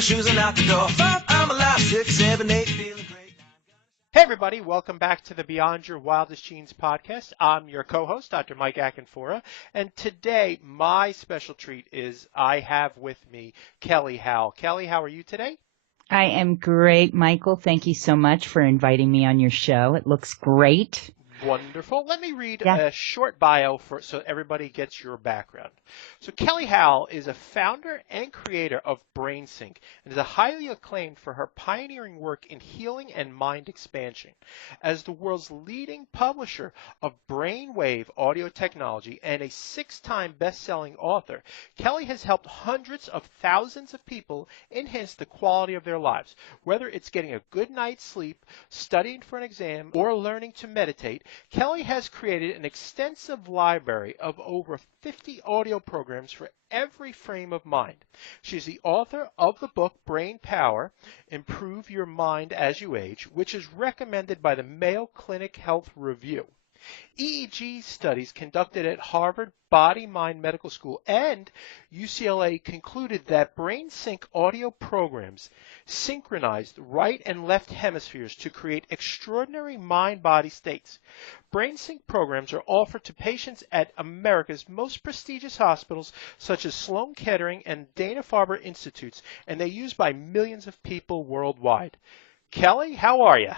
my shoes and out the door. 5, I'm alive. 6, 7, 8, feeling great. Hey everybody, welcome back to the Beyond Your Wildest Genes podcast. I'm your co-host, Dr. Mike Akinfora, and today my special treat is I have with me Kelly Howell. Kelly, how are you today? I am great, Michael. Thank you so much for inviting me on your show. It looks great. Wonderful. Let me read a short bio so everybody gets your background. So Kelly Howell is a founder and creator of BrainSync and is highly acclaimed for her pioneering work in healing and mind expansion. As the world's leading publisher of Brainwave audio technology and a 6-time best-selling author, Kelly has helped hundreds of thousands of people enhance the quality of their lives. Whether it's getting a good night's sleep, studying for an exam, or learning to meditate, Kelly has created an extensive library of over 50 audio programs for every frame of mind. She's the author of the book Brain Power, Improve Your Mind as You Age, which is recommended by the Mayo Clinic Health Review. EEG studies conducted at Harvard Body-Mind Medical School and UCLA concluded that BrainSync audio programs synchronized right and left hemispheres to create extraordinary mind-body states. BrainSync programs are offered to patients at America's most prestigious hospitals such as Sloan, Kettering, and Dana-Farber Institutes, and they're used by millions of people worldwide. Kelly, how are you?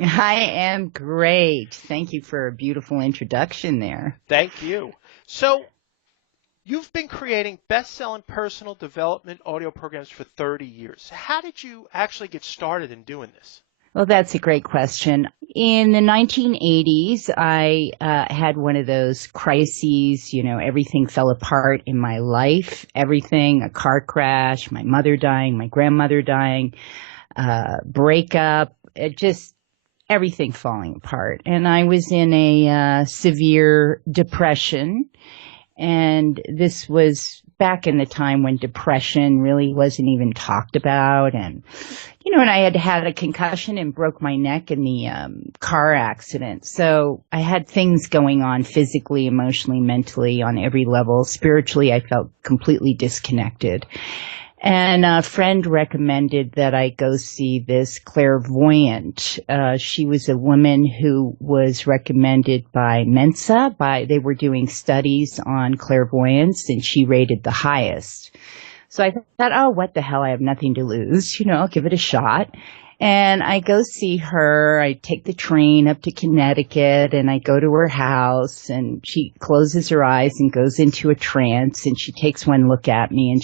I am great. Thank you for a beautiful introduction there. Thank you. So, you've been creating best-selling personal development audio programs for 30 years. How did you actually get started in doing this? Well, that's a great question. In the 1980s, I had one of those crises, everything fell apart in my life, everything, a car crash, my mother dying, my grandmother dying, breakup, everything falling apart. And I was in a severe depression. And this was back in the time when depression really wasn't even talked about. And, and I had had a concussion and broke my neck in the car accident. So I had things going on physically, emotionally, mentally, on every level. Spiritually, I felt completely disconnected. And a friend recommended that I go see this clairvoyant. She was a woman who was recommended by Mensa. They were doing studies on clairvoyance, and she rated the highest. So I thought, oh, what the hell? I have nothing to lose. I'll give it a shot. And I go see her. I take the train up to Connecticut, and I go to her house, and she closes her eyes and goes into a trance, and she takes one look at me, and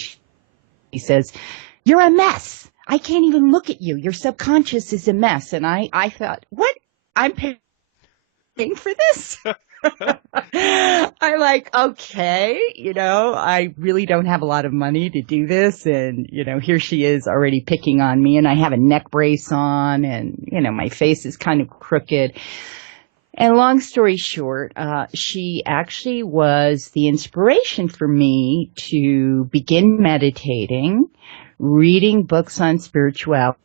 he says, "You're a mess. I can't even look at you. Your subconscious is a mess." And I thought, what? I'm paying for this? I'm like, okay, I really don't have a lot of money to do this. And, here she is already picking on me, and I have a neck brace on, and, my face is kind of crooked. And long story short, she actually was the inspiration for me to begin meditating, reading books on spirituality,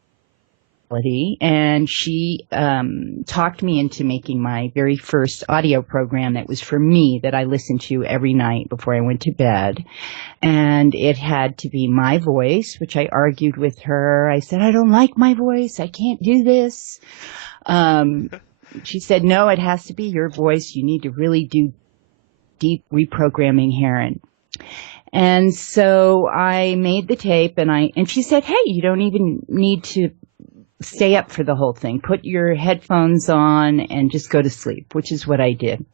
and she talked me into making my very first audio program that was for me, that I listened to every night before I went to bed. And it had to be my voice, which I argued with her. I said, I don't like my voice. I can't do this. She said, no, it has to be your voice. You need to really do deep reprogramming here. And so I made the tape, and she said, hey, you don't even need to stay up for the whole thing. Put your headphones on and just go to sleep, which is what I did.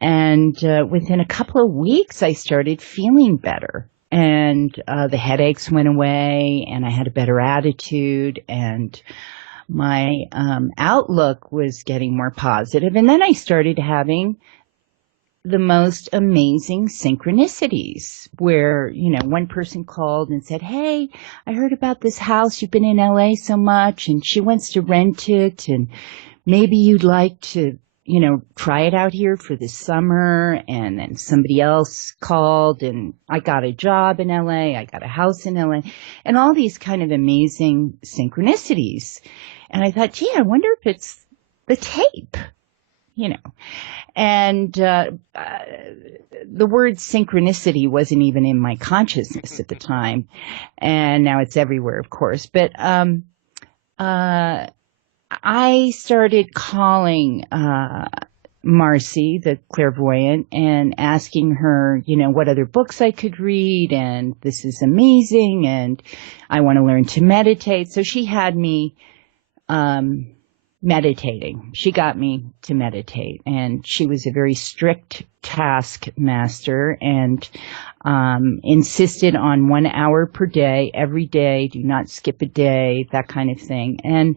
And within a couple of weeks, I started feeling better. And the headaches went away, and I had a better attitude, and my outlook was getting more positive. And then I started having the most amazing synchronicities where, one person called and said, hey, I heard about this house. You've been in LA so much, and she wants to rent it, and maybe you'd like to, try it out here for the summer. And then somebody else called, and I got a job in LA. I got a house in LA, and all these kind of amazing synchronicities. And I thought, gee, I wonder if it's the tape. you know. And the word synchronicity wasn't even in my consciousness at the time. And now it's everywhere, of course. But I started calling Marcy, the clairvoyant, and asking her, what other books I could read, and this is amazing, and I want to learn to meditate. So she had me meditating. She got me to meditate, and she was a very strict taskmaster and insisted on 1 hour per day, every day, do not skip a day, that kind of thing. And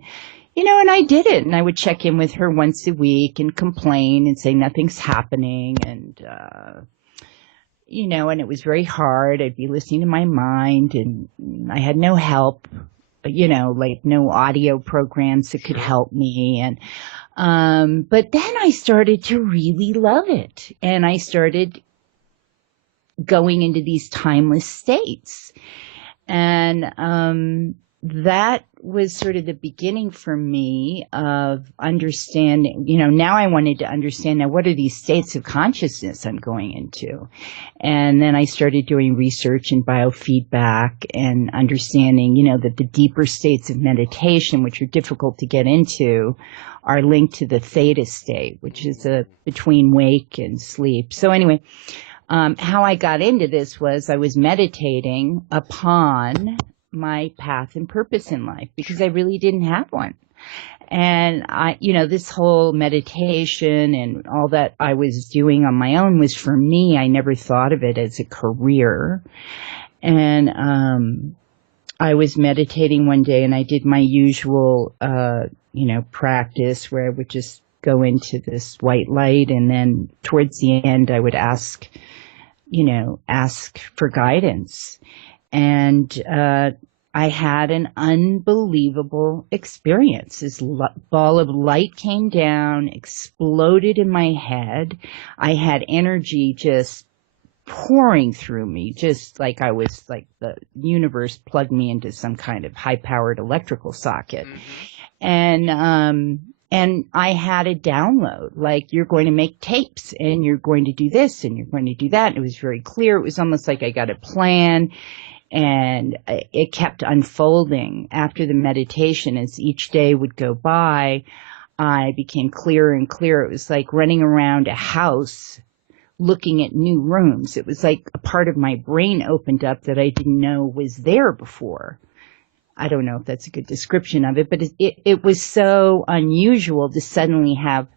and I did it, and I would check in with her once a week and complain and say nothing's happening, and and it was very hard. I'd be listening to my mind, and I had no help, like no audio programs that could help me. And but then I started to really love it, and I started going into these timeless states, and that was sort of the beginning for me of understanding, now I wanted to understand, now what are these states of consciousness I'm going into? And then I started doing research in biofeedback and understanding, that the deeper states of meditation, which are difficult to get into, are linked to the theta state, which is between wake and sleep. So anyway, how I got into this was I was meditating upon my path and purpose in life because I really didn't have one. And this whole meditation and all that I was doing on my own was for me. I never thought of it as a career. And I was meditating one day, and I did my usual, practice where I would just go into this white light, and then towards the end I would ask for guidance. And I had an unbelievable experience. This ball of light came down, exploded in my head. I had energy just pouring through me, just like I was like the universe plugged me into some kind of high-powered electrical socket. Mm-hmm. And I had a download, like, you're going to make tapes, and you're going to do this, and you're going to do that. And it was very clear. It was almost like I got a plan, and it kept unfolding. After the meditation, as each day would go by, I became clearer and clearer. It was like running around a house looking at new rooms. It was like a part of my brain opened up that I didn't know was there before. I don't know if that's a good description of it, but it was so unusual to suddenly have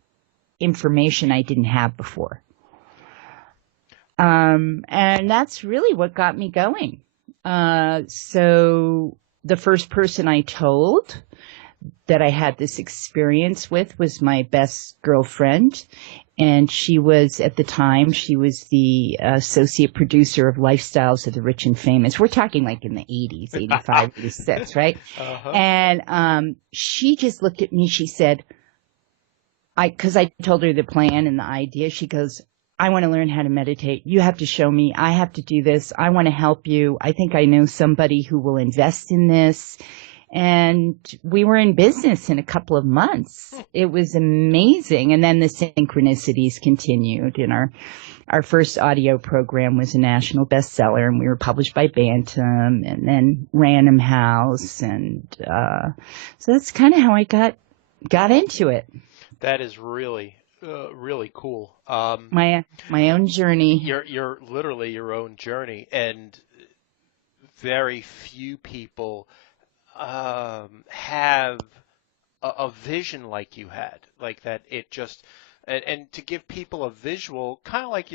information I didn't have before. And that's really what got me going. So the first person I told that I had this experience with was my best girlfriend. And she was, at the time, she was the associate producer of Lifestyles of the Rich and Famous. We're talking like in the 80s, 85, 86, right? Uh-huh. And she just looked at me. She said, because I told her the plan and the idea, she goes, I want to learn how to meditate. You have to show me. I have to do this. I want to help you. I think I know somebody who will invest in this. And we were in business in a couple of months. It was amazing. And then the synchronicities continued. And our first audio program was a national bestseller, and we were published by Bantam and then Random House. And so that's kind of how I got into it. That is really cool. My own journey. You're literally your own journey, and very few people have a vision like you had, like that. It just and to give people a visual, kind of like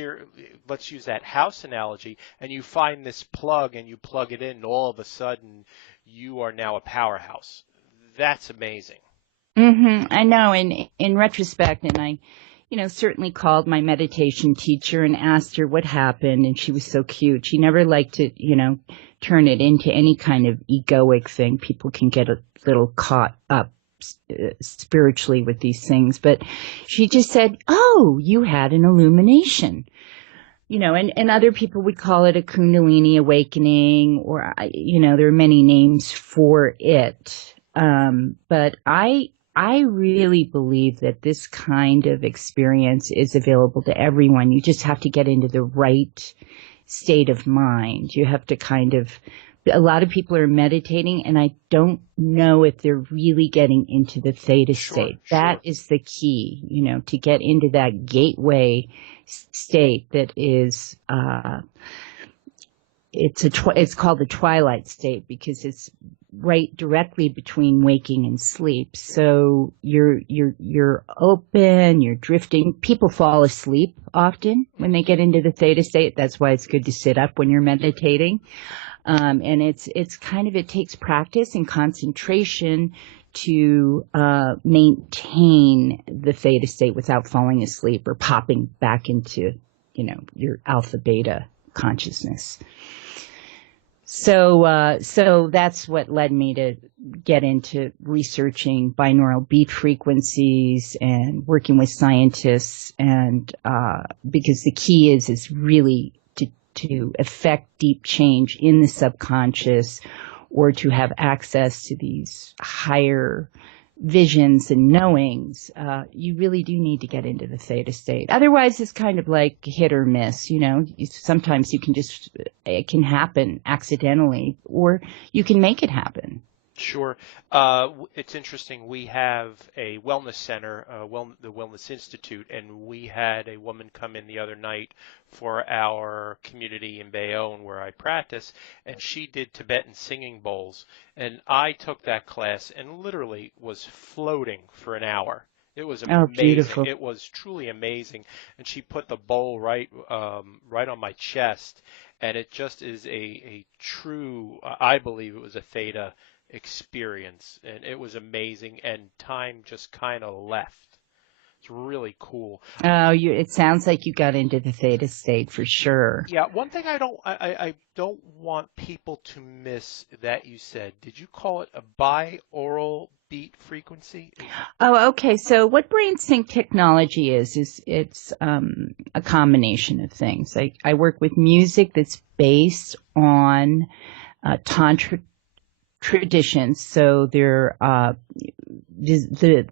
let's use that house analogy, and you find this plug and you plug it in, and all of a sudden you are now a powerhouse. That's amazing. Mm-hmm. I know. In retrospect, and I, certainly called my meditation teacher and asked her what happened, and she was so cute. She never liked to, turn it into any kind of egoic thing. People can get a little caught up spiritually with these things, but she just said, "Oh, you had an illumination," and other people would call it a Kundalini awakening, or there are many names for it. But I I really believe that this kind of experience is available to everyone. You just have to get into the right state of mind. You have to a lot of people are meditating, and I don't know if they're really getting into the theta state. That is the key, to get into that gateway state that is, it's called the twilight state because it's right directly between waking and sleep. So you're open, you're drifting. People fall asleep often when they get into the theta state. That's why it's good to sit up when you're meditating. And it takes practice and concentration to maintain the theta state without falling asleep or popping back into, your alpha beta consciousness. So that's what led me to get into researching binaural beat frequencies and working with scientists, and because the key is really to affect deep change in the subconscious, or to have access to these higher visions and knowings, you really do need to get into the theta state. Otherwise, it's kind of like hit or miss. Sometimes it can happen accidentally, or you can make it happen. Sure. It's interesting. We have a wellness center, the Wellness Institute, and we had a woman come in the other night for our community in Bayonne where I practice, and she did Tibetan singing bowls. And I took that class and literally was floating for an hour. It was amazing. Oh, beautiful. It was truly amazing. And she put the bowl right on my chest, and it just is a true, I believe it was a theta experience, and it was amazing, and time just kind of left. It's really cool. Oh, it sounds like you got into the theta state for sure. Yeah, one thing I don't want people to miss that you said, did you call it a binaural beat frequency? Oh, okay. So what BrainSync technology is it's a combination of things. I work with music that's based on tantric traditions. So the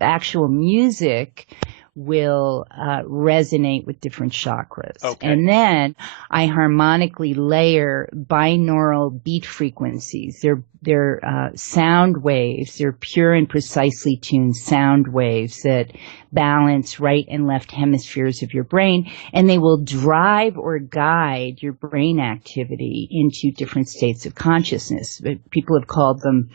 actual music will resonate with different chakras. Okay. And then I harmonically layer binaural beat frequencies. They're sound waves. They're pure and precisely tuned sound waves that balance right and left hemispheres of your brain, and they will drive or guide your brain activity into different states of consciousness. People have called them,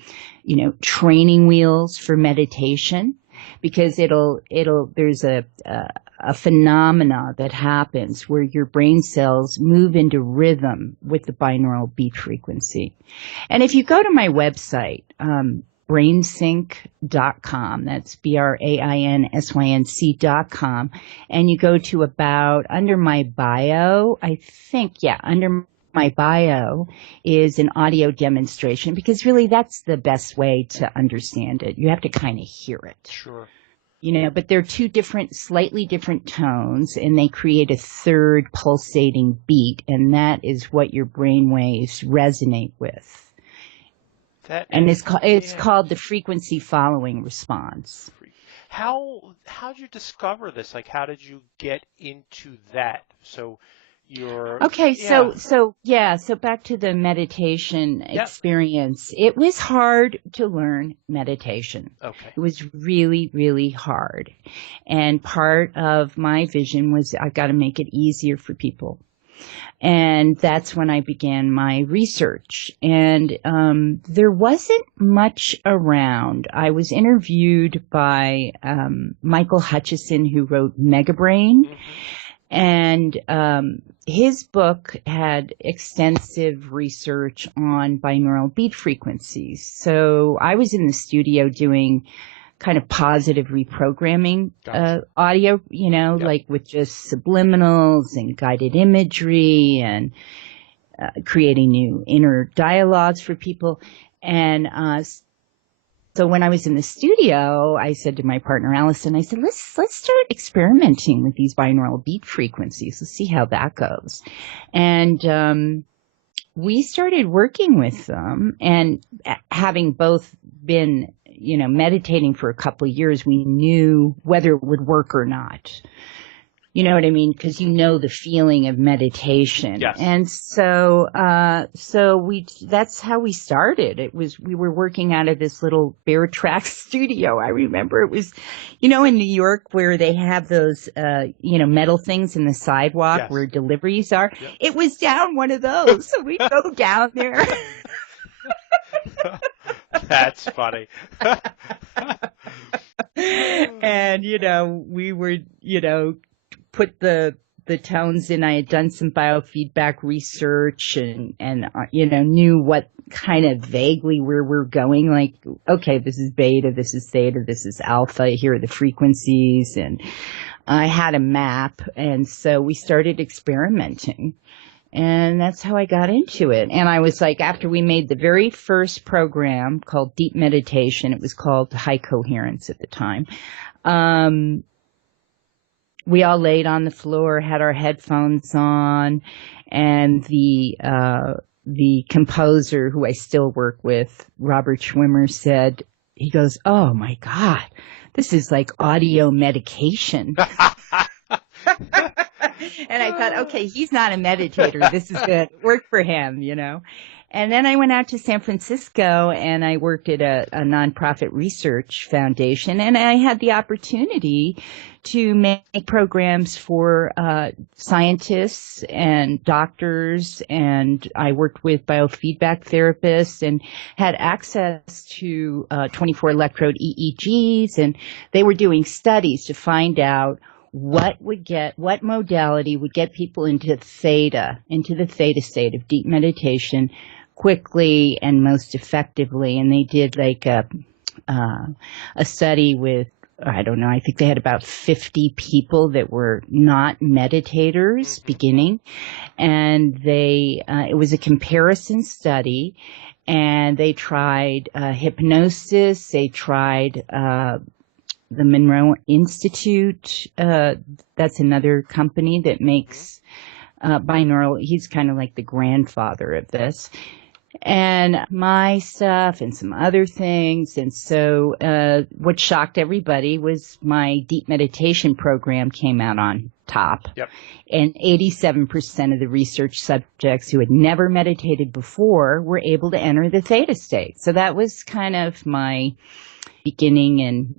training wheels for meditation, because there's a phenomena that happens where your brain cells move into rhythm with the binaural beat frequency. And if you go to my website, brainsync.com, that's BRAINSYNC.com, and you go to under my bio, under my bio is an audio demonstration, because really that's the best way to understand it. You have to kind of hear it. Sure. But they're two slightly different tones, and they create a third pulsating beat, and that is what your brain waves resonate with. It's called the frequency following response. How did you discover this? Like, how did you get into that? So back to the meditation experience. It was hard to learn meditation. Okay. It was really, really hard. And part of my vision was I've got to make it easier for people. And that's when I began my research. And there wasn't much around. I was interviewed by Michael Hutchison, who wrote Megabrain. Mm-hmm. And his book had extensive research on binaural beat frequencies. So I was in the studio doing kind of positive reprogramming audio, like with just subliminals and guided imagery and creating new inner dialogues for people. And so when I was in the studio, I said to my partner, Allison, I said, let's start experimenting with these binaural beat frequencies. Let's see how that goes. And we started working with them, and having both been meditating for a couple of years, we knew whether it would work or not. You know what I mean? Because the feeling of meditation. Yes. And that's how we started. We were working out of this little Bear Track studio. I remember it was, in New York where they have those, metal things in the sidewalk Yes. where deliveries are. Yep. It was down one of those. So we'd go down there. That's funny. And, we would, put the tones in. I had done some biofeedback research and knew what kind of vaguely where we're going. Like, okay, this is beta, this is theta, this is alpha. Here are the frequencies. And I had a map. And so we started experimenting. And that's how I got into it. And I was like, after we made the very first program called Deep Meditation, it was called High Coherence at the time. We all laid on the floor, had our headphones on, and the composer who I still work with, Robert Schwimmer, said, he goes, "Oh my God, this is like audio medication." And I thought, okay, he's not a meditator. This is good. Work for him, And then I went out to San Francisco and I worked at a nonprofit research foundation, and I had the opportunity to make programs for scientists and doctors, and I worked with biofeedback therapists and had access to 24 electrode EEGs, and they were doing studies to find out what modality would get people into the theta state of deep meditation quickly and most effectively. And they did like a study with, I don't know, I think they had about 50 people that were not meditators beginning. And it was a comparison study, and they tried hypnosis, they tried the Monroe Institute, that's another company that makes binaural. He's kind of like the grandfather of this. And my stuff and some other things. And so what shocked everybody was my deep meditation program came out on top. Yep. And 87% of the research subjects who had never meditated before were able to enter the theta state. So that was kind of my beginning and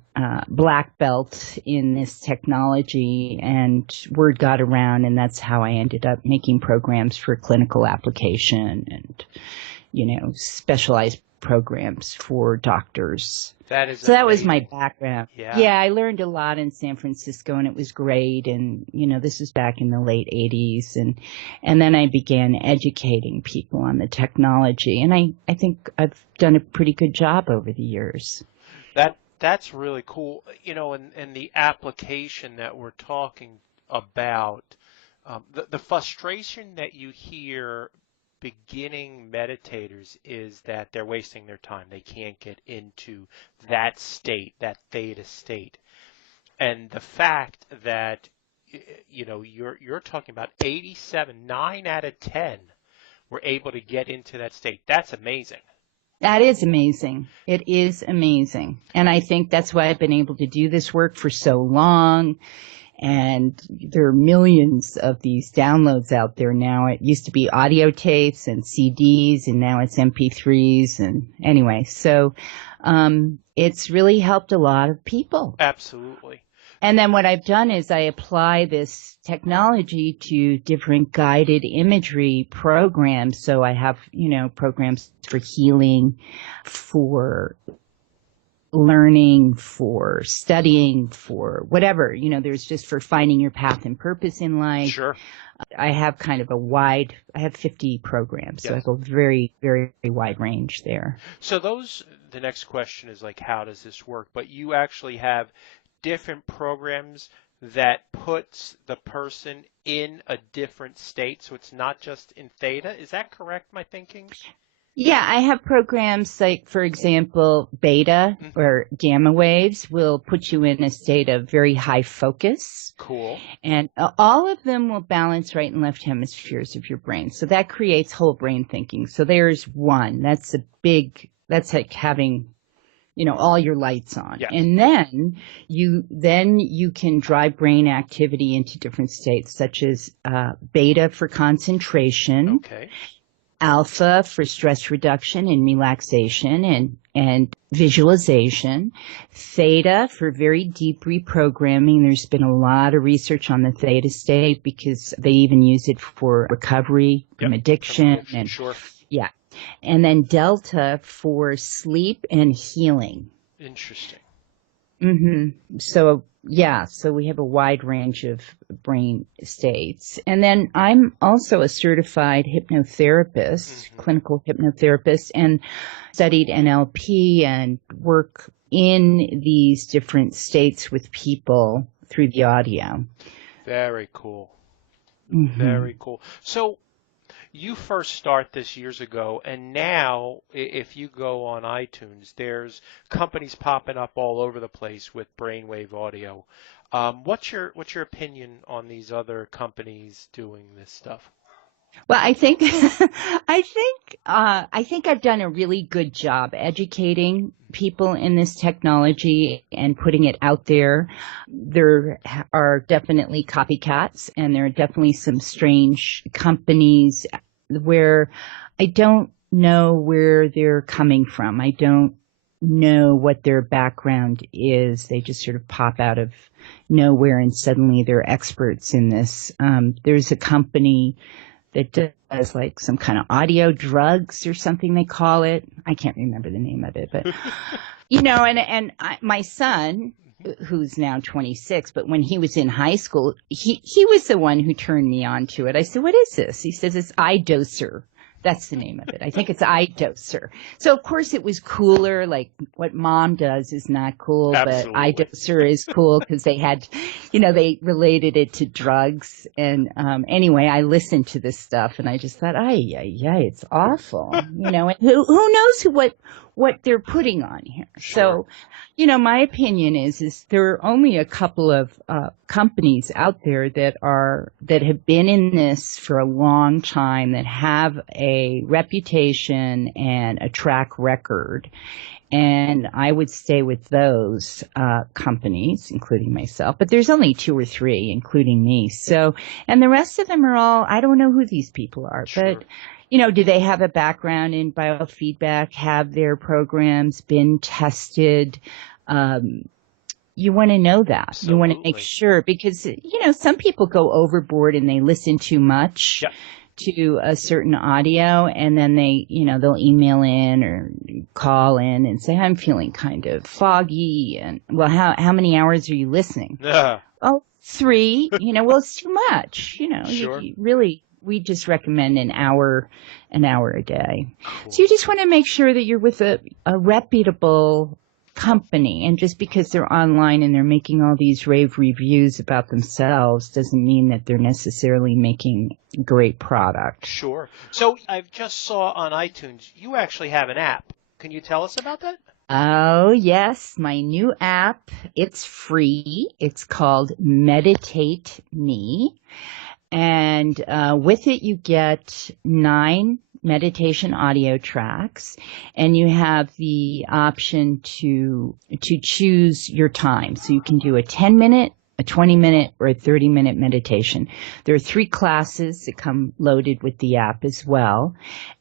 black belt in this technology, and word got around, and that's how I ended up making programs for clinical application and, specialized programs for doctors. That is so that was amazing. my background. Yeah, I learned a lot in San Francisco, and it was great. And, this was back in the late 80s. And then I began educating people on the technology. And I think I've done a pretty good job over the years. That's really cool. And the application that we're talking about, the frustration that you hear beginning meditators is that they're wasting their time. They can't get into that state, that theta state. And the fact that, you're talking about 9 out of 10 were able to get into that state. That's amazing. That is amazing. It is amazing. And I think that's why I've been able to do this work for so long. And there are millions of these downloads out there now. It used to be audio tapes and CDs, and now it's MP3s. And anyway, so it's really helped a lot of people. Absolutely. And then what I've done is I apply this technology to different guided imagery programs. So I have, programs for healing, for learning, for studying, for whatever, there's just for finding your path and purpose in life. Sure. I have kind of I have 50 programs. So Yes. I have a very, very wide range there. So the next question is like, how does this work? But you actually have different programs that puts the person in a different state, so it's not just in theta. Is that correct, my thinking? Yeah, I have programs like, for example, beta or gamma waves will put you in a state of very high focus. Cool. And all of them will balance right and left hemispheres of your brain. So that creates whole brain thinking. So there's one. That's like having all your lights on. Yes. And then you can drive brain activity into different states, such as beta for concentration, Okay. alpha for stress reduction and relaxation and visualization, theta for very deep reprogramming. There's been a lot of research on the theta state because they even use it for recovery from addiction. And sure. Yeah. And then delta for sleep and healing. Interesting. So we have a wide range of brain states. And then I'm also a certified hypnotherapist, clinical hypnotherapist, and studied NLP and work in these different states with people through the audio. Very cool. Very cool. So you first start this years ago, and now if you go on iTunes, there's companies popping up all over the place with Brainwave audio. What's your opinion on these other companies doing this stuff? Well, I think I've done a really good job educating people in this technology and putting it out there. There are definitely copycats, and there are definitely some strange companies where I don't know where they're coming from. I don't know what their background is. They just sort of pop out of nowhere and suddenly they're experts in this. There's a company that does like some kind of audio drugs or something they call it. I can't remember the name of it, but my son, who's now 26, but when he was in high school, he was the one who turned me on to it. I said, "What is this?" He says, "It's iDoser." That's the name of it. I think it's iDoser. So, of course, it was cooler. Like, what Mom does is not cool, Absolutely. But iDoser is cool because they had, they related it to drugs. And anyway, I listened to this stuff, and I just thought, it's awful. And who knows what they're putting on here. Sure. So, my opinion is there are only a couple of companies out there that have been in this for a long time, that have a reputation and a track record. And I would stay with those companies, including myself. But there's only 2 or 3, including me. So, and the rest of them are all, I don't know who these people are. Sure. But, do they have a background in biofeedback? Have their programs been tested? You want to know that. Absolutely. You want to make sure, because, some people go overboard and they listen too much. Yep. To a certain audio, and then they, they'll email in or call in and say, "I'm feeling kind of foggy." And, well, how many hours are you listening? Oh, 3. Well, it's too much. Sure. We just recommend an hour a day. Cool. So you just want to make sure that you're with a reputable company, and just because they're online and they're making all these rave reviews about themselves doesn't mean that they're necessarily making great product. Sure. So I just saw on iTunes you actually have an app. Can you tell us about that? Oh, yes, my new app. It's free. It's called Meditate Me, and with it you get 9 meditation audio tracks, and you have the option to choose your time. So you can do a 10-minute, a 20-minute, or a 30-minute meditation. There are 3 classes that come loaded with the app as well.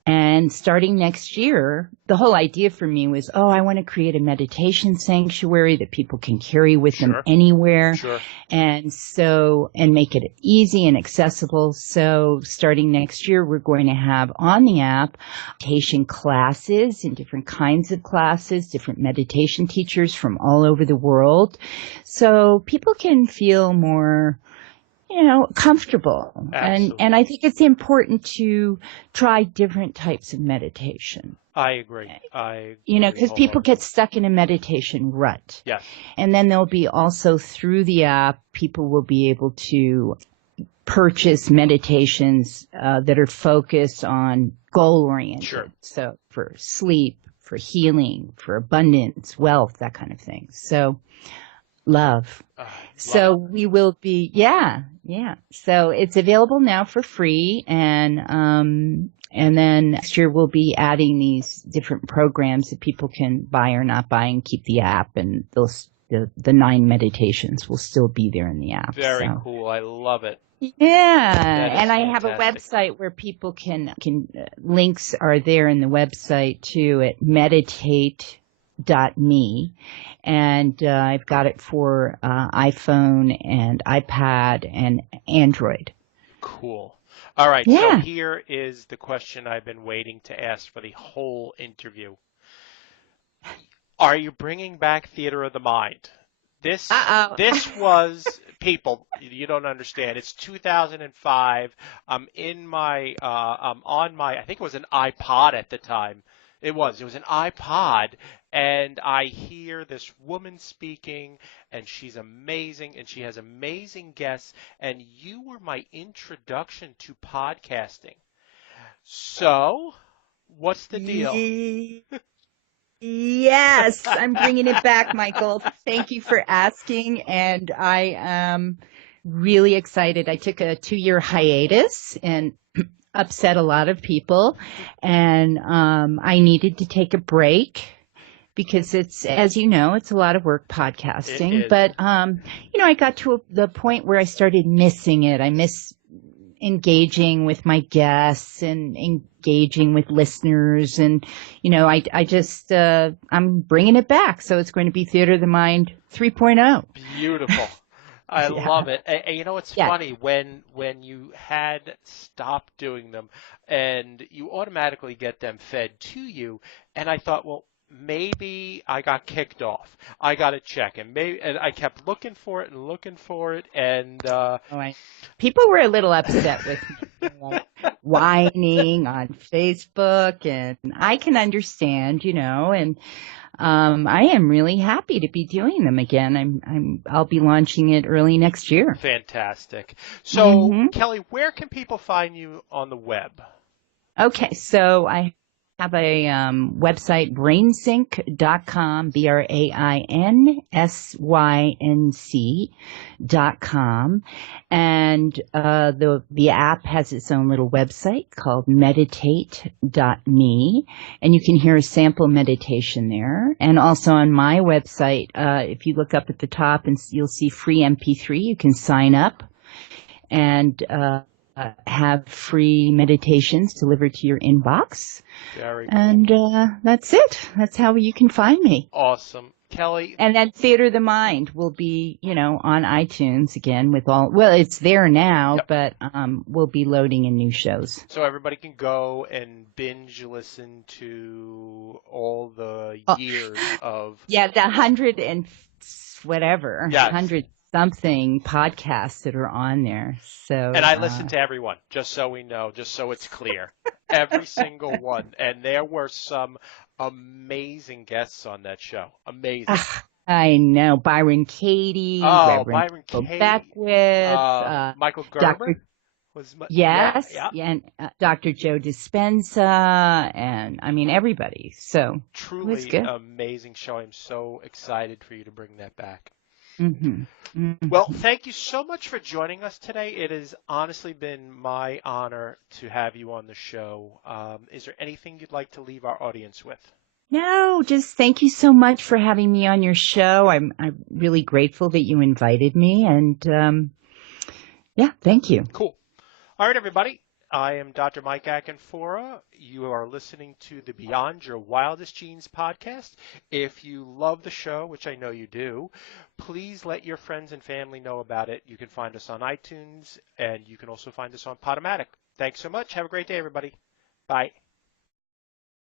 And starting next year, the whole idea for me was, I want to create a meditation sanctuary that people can carry with them anywhere. Sure. And make it easy and accessible. So starting next year, we're going to have on the app meditation classes and different kinds of classes, different meditation teachers from all over the world. So people can feel more comfortable. Absolutely. And I think it's important to try different types of meditation. I agree. Because people get stuck in a meditation rut. Yes. And then there'll be also through the app, people will be able to purchase meditations that are focused on goal-oriented. Sure. So for sleep, for healing, for abundance, wealth, that kind of thing. So love. So we will be, yeah. So it's available now for free, and And then next year we'll be adding these different programs that people can buy or not buy and keep the app, and the 9 meditations will still be there in the app. Very cool. I love it. Yeah, and I have a fantastic. website where people can links are there in the website too at meditate.me, and I've got it for iPhone and iPad and Android. Cool. All right, Yeah. so here is the question I've been waiting to ask for the whole interview. Are you bringing back Theater of the Mind? This was, people, you don't understand. It's 2005. I'm on my, I think it was an iPod at the time. It was an iPod, and I hear this woman speaking, and she's amazing, and she has amazing guests, and you were my introduction to podcasting. So, what's the deal? Yes, I'm bringing it back, Michael. Thank you for asking, and I am really excited. I took a 2-year hiatus and upset a lot of people, and I needed to take a break because it's, as you know, it's a lot of work podcasting. But I got to the point where I started missing it. I miss engaging with my guests and engaging with listeners, and I just I'm bringing it back. So it's going to be Theater of the Mind 3.0. Beautiful. I love it. And it's funny when you had stopped doing them and you automatically get them fed to you, and I thought, well, maybe I got kicked off. I got to check, and I kept looking for it, and people were a little upset with me, whining on Facebook, and I can understand, and I am really happy to be doing them again. I'll be launching it early next year. Fantastic. So, Kelly, where can people find you on the web? Okay, so I have a website, brainsync.com, brainsync.com, and the app has its own little website called meditate.me, and you can hear a sample meditation there. And also on my website, if you look up at the top, and you'll see free MP3, you can sign up and have free meditations delivered to your inbox. Very cool. And that's it. That's how you can find me. Awesome. Kelly. And then Theater of the Mind will be, on iTunes again with it's there now, but we'll be loading in new shows. So everybody can go and binge listen to all the years of... Yeah, the 100 and whatever, 100 something podcasts that are on there. So, and I listen to everyone, just so we know, just so it's clear. Every single one. And there were some amazing guests on that show. Amazing. I know. Byron Katie. Byron Katie. Beckwith. Michael Gerber. And Dr. Joe Dispenza, and everybody. So truly it was good. Amazing show. I'm so excited for you to bring that back. Mm-hmm. Mm-hmm. Well, thank you so much for joining us today. It has honestly been my honor to have you on the show. Is there anything you'd like to leave our audience with? No, just thank you so much for having me on your show. I'm really grateful that you invited me, and thank you. Cool. All right, everybody. I am Dr. Mike Akinfora. You are listening to the Beyond Your Wildest Genes podcast. If you love the show, which I know you do, please let your friends and family know about it. You can find us on iTunes, and you can also find us on Podomatic. Thanks so much. Have a great day, everybody. Bye.